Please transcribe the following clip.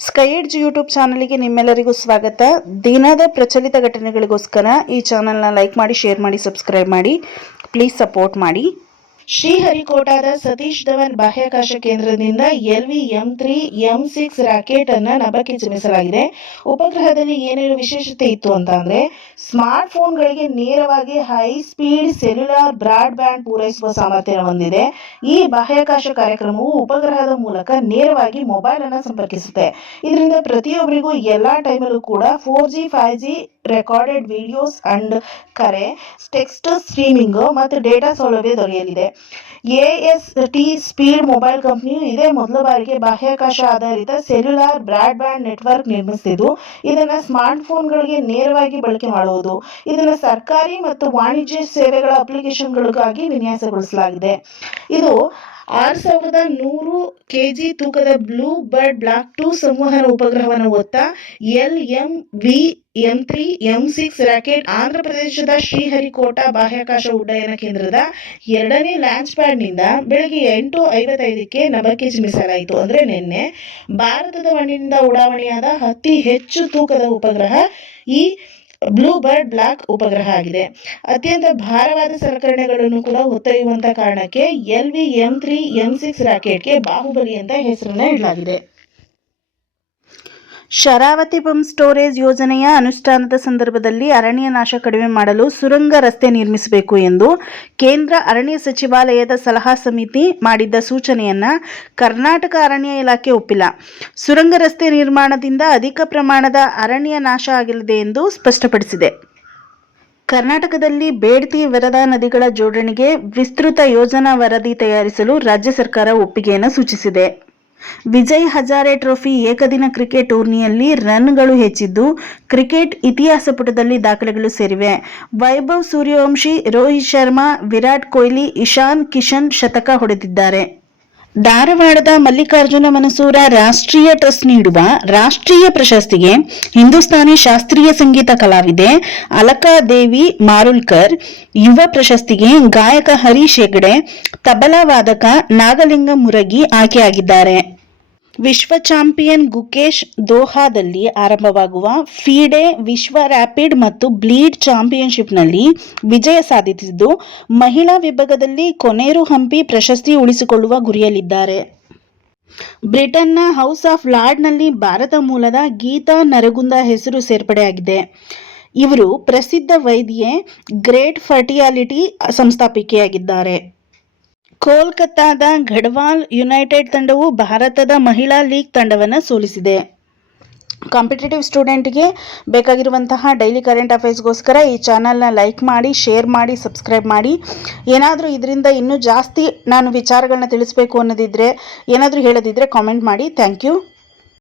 Sky edge YouTube ಚಾನಲ್ಗೆ ನಿಮ್ಮೆಲ್ಲರಿಗೂ ಸ್ವಾಗತ. ದಿನದ ಪ್ರಚಲಿತ ಘಟನೆಗಳಿಗೋಸ್ಕರ ಈ ಚಾನಲ್ನ ಲೈಕ್ ಮಾಡಿ, ಶೇರ್ ಮಾಡಿ, ಸಬ್ಸ್ಕ್ರೈಬ್ ಮಾಡಿ. ಪ್ಲೀಸ್ ಸಪೋರ್ಟ್ ಮಾಡಿ. ಶ್ರೀಹರಿಕೋಟಾದ ಸತೀಶ್ ಧವನ್ ಬಾಹ್ಯಾಕಾಶ ಕೇಂದ್ರದಿಂದ LV-M3 M6 ರಾಕೆಟ್ ಅನ್ನ ನಭಕ್ಕೆ ಚಿಮ್ಮಿಸಲಾಗಿದೆ. ಉಪಗ್ರಹದಲ್ಲಿ ಏನೇನು ವಿಶೇಷತೆ ಇತ್ತು ಅಂತ ಅಂದ್ರೆ, ಸ್ಮಾರ್ಟ್ ಫೋನ್ಗಳಿಗೆ ನೇರವಾಗಿ high speed cellular broadband ಪೂರೈಸುವ ಸಾಮರ್ಥ್ಯ ಹೊಂದಿದೆ. ಈ ಬಾಹ್ಯಾಕಾಶ ಕಾರ್ಯಕ್ರಮವು ಉಪಗ್ರಹದ ಮೂಲಕ ನೇರವಾಗಿ ಮೊಬೈಲ್ ಅನ್ನು ಸಂಪರ್ಕಿಸುತ್ತೆ. ಇದರಿಂದ ಪ್ರತಿಯೊಬ್ಬರಿಗೂ ಎಲ್ಲಾ ಟೈಮಲ್ಲೂ ಕೂಡ 4G 5G recorded videos and ಕರೆ, ಟೆಕ್ಸ್ಟ್ ಸ್ಟ್ರೀಮಿಂಗ್ ಮತ್ತು ಡೇಟಾ ಸೌಲಭ್ಯ ದೊರೆಯಲಿದೆ. AST ಸ್ಪೀಡ್ ಮೊಬೈಲ್ ಕಂಪನಿಯು ಇದೇ ಮೊದಲ ಬಾರಿಗೆ ಬಾಹ್ಯಾಕಾಶ ಆಧಾರಿತ ಸೆಲ್ಯುಲಾರ್ ಬ್ರಾಡ್ ಬ್ಯಾಂಡ್ ನೆಟ್ವರ್ಕ್ ನಿರ್ಮಿಸಿದ್ದು, ಇದನ್ನ ಸ್ಮಾರ್ಟ್ ಫೋನ್ಗಳಿಗೆ ನೇರವಾಗಿ ಬಳಕೆ ಮಾಡುವುದು. ಇದನ್ನು ಸರ್ಕಾರಿ ಮತ್ತು ವಾಣಿಜ್ಯ ಸೇವೆಗಳ ಅಪ್ಲಿಕೇಶನ್ಗಳಿಗಾಗಿ ವಿನ್ಯಾಸಗೊಳಿಸಲಾಗಿದೆ. ಇದು 6100 kg ತೂಕದ ಬ್ಲೂ ಬರ್ಡ್ ಬ್ಲಾಕ್ 2 ಸಂವಹನ ಉಪಗ್ರಹವನ್ನು ಹೊತ್ತ LV-M3 M6 ರಾಕೆಟ್ ಆಂಧ್ರಪ್ರದೇಶದ ಶ್ರೀಹರಿಕೋಟಾ ಬಾಹ್ಯಾಕಾಶ ಉಡ್ಡಯನ ಕೇಂದ್ರದ 2ನೇ ಲಾಂಚ್ ಪ್ಯಾಡ್ ನಿಂದ ಬೆಳಗ್ಗೆ 8:55ಕ್ಕೆ ನಭಕ್ಕೆ ಚಿಮ್ಮಿಸಲಾಯಿತು. ಅಂದ್ರೆ ನಿನ್ನೆ ಭಾರತದ ಮಣ್ಣಿನಿಂದ ಉಡಾವಣೆಯಾದ ಅತಿ ಹೆಚ್ಚು ತೂಕದ ಉಪಗ್ರಹ ಈ ಬ್ಲೂ ಬರ್ಡ್ ಬ್ಲಾಕ್ ಉಪಗ್ರಹ ಆಗಿದೆ. ಅತ್ಯಂತ ಭಾರವಾದ ಸಲಕರಣೆಗಳನ್ನು ಕೂಡ ಹೊತ್ತೊಯ್ಯುವಂತ ಕಾರಣಕ್ಕೆ LV-M3 M6 ರಾಕೆಟ್ಗೆ ಬಾಹುಬಲಿ ಅಂತ ಹೆಸರನ್ನ ಇಡಲಾಗಿದೆ. ಶರಾವತಿ ಪಂಪ್ ಸ್ಟೋರೇಜ್ ಯೋಜನೆಯ ಅನುಷ್ಠಾನದ ಸಂದರ್ಭದಲ್ಲಿ ಅರಣ್ಯ ನಾಶ ಕಡಿಮೆ ಮಾಡಲು ಸುರಂಗ ರಸ್ತೆ ನಿರ್ಮಿಸಬೇಕು ಎಂದು ಕೇಂದ್ರ ಅರಣ್ಯ ಸಚಿವಾಲಯದ ಸಲಹಾ ಸಮಿತಿ ಮಾಡಿದ್ದ ಸೂಚನೆಯನ್ನ ಕರ್ನಾಟಕ ಅರಣ್ಯ ಇಲಾಖೆ ಒಪ್ಪಿಲ್ಲ. ಸುರಂಗ ರಸ್ತೆ ನಿರ್ಮಾಣದಿಂದ ಅಧಿಕ ಪ್ರಮಾಣದ ಅರಣ್ಯ ನಾಶ ಆಗಲಿದೆ ಎಂದು ಸ್ಪಷ್ಟಪಡಿಸಿದೆ. ಕರ್ನಾಟಕದಲ್ಲಿ ಬೇಡ್ತಿ ವರದಾ ನದಿಗಳ ಜೋಡಣೆಗೆ ವಿಸ್ತೃತ ಯೋಜನಾ ವರದಿ ತಯಾರಿಸಲು ರಾಜ್ಯ ಸರ್ಕಾರ ಒಪ್ಪಿಗೆಯನ್ನು ಸೂಚಿಸಿದೆ. ವಿಜಯ್ ಹಜಾರೆ ಟ್ರೋಫಿ ಏಕದಿನ ಕ್ರಿಕೆಟ್ ಟೂರ್ನಿಯಲ್ಲಿ ರನ್ಗಳು ಹೆಚ್ಚಿದ್ದು, ಕ್ರಿಕೆಟ್ ಇತಿಹಾಸ ಪುಟದಲ್ಲಿ ದಾಖಲೆಗಳು ಸೇರಿವೆ. ವೈಭವ್ ಸೂರ್ಯವಂಶಿ, ರೋಹಿತ್ ಶರ್ಮಾ, ವಿರಾಟ್ ಕೊಹ್ಲಿ, ಇಶಾನ್ ಕಿಶನ್ ಶತಕ ಹೊಡೆದಿದ್ದಾರೆ. ಧಾರವಾಡದ ಮಲ್ಲಿಕಾರ್ಜುನ ಮನಸೂರ ರಾಷ್ಟ್ರೀಯ ಟ್ರಸ್ಟ್ ನೀಡುವ ರಾಷ್ಟ್ರೀಯ ಪ್ರಶಸ್ತಿಗೆ ಹಿಂದೂಸ್ತಾನಿ ಶಾಸ್ತ್ರೀಯ ಸಂಗೀತ ಕಲಾವಿದೆ ಅಲಕಾದೇವಿ ಮಾರುಲ್ಕರ್, ಯುವ ಪ್ರಶಸ್ತಿಗೆ ಗಾಯಕ ಹರೀಶ್ ಹೆಗಡೆ, ತಬಲಾ ವಾದಕ ನಾಗಲಿಂಗ ಮುರಗಿ ಆಯ್ಕೆಯಾಗಿದ್ದಾರೆ. ವಿಶ್ವ ಚಾಂಪಿಯನ್ ಗುಕೇಶ್ ದೋಹಾದಲ್ಲಿ ಆರಂಭವಾಗುವ ಫಿಡೆ ವಿಶ್ವ ರ್ಯಾಪಿಡ್ ಮತ್ತು ಬ್ಲೀಡ್ ಚಾಂಪಿಯನ್ಶಿಪ್ನಲ್ಲಿ ವಿಜಯ ಸಾಧಿಸಿದ್ದು, ಮಹಿಳಾ ವಿಭಾಗದಲ್ಲಿ ಕೊನೇರು ಹಂಪಿ ಪ್ರಶಸ್ತಿ ಉಳಿಸಿಕೊಳ್ಳುವ ಗುರಿಯಲ್ಲಿದ್ದಾರೆ. ಬ್ರಿಟನ್ನ ಹೌಸ್ ಆಫ್ ಲಾರ್ಡ್ನಲ್ಲಿ ಭಾರತ ಮೂಲದ ಗೀತಾ ನರಗುಂದ ಹೆಸರು ಸೇರ್ಪಡೆಯಾಗಿದೆ. ಇವರು ಪ್ರಸಿದ್ಧ ವೈದ್ಯೆ, ಗ್ರೇಟ್ ಫರ್ಟಿಯಾಲಿಟಿ ಸಂಸ್ಥಾಪಕಿಯಾಗಿದ್ದಾರೆ. ಕೋಲ್ಕತ್ತಾದ ಗಢವಾಲ್ ಯುನೈಟೆಡ್ ತಂಡವು ಭಾರತದ ಮಹಿಳಾ ಲೀಗ್ ತಂಡವನ್ನು ಸೋಲಿಸಿದೆ. ಕಾಂಪಿಟೇಟಿವ್ ಸ್ಟೂಡೆಂಟ್ಗೆ ಬೇಕಾಗಿರುವಂತಹ ಡೈಲಿ ಕರೆಂಟ್ ಅಫೇರ್ಸ್ಗೋಸ್ಕರ ಈ ಚಾನಲ್ನ ಲೈಕ್ ಮಾಡಿ, ಶೇರ್ ಮಾಡಿ, ಸಬ್ಸ್ಕ್ರೈಬ್ ಮಾಡಿ. ಏನಾದರೂ ಇದರಿಂದ ಇನ್ನೂ ಜಾಸ್ತಿ ನಾನು ವಿಚಾರಗಳನ್ನ ತಿಳಿಸ್ಬೇಕು ಅನ್ನೋದಿದ್ರೆ, ಏನಾದರೂ ಹೇಳೋದಿದ್ರೆ ಕಾಮೆಂಟ್ ಮಾಡಿ. Thank you.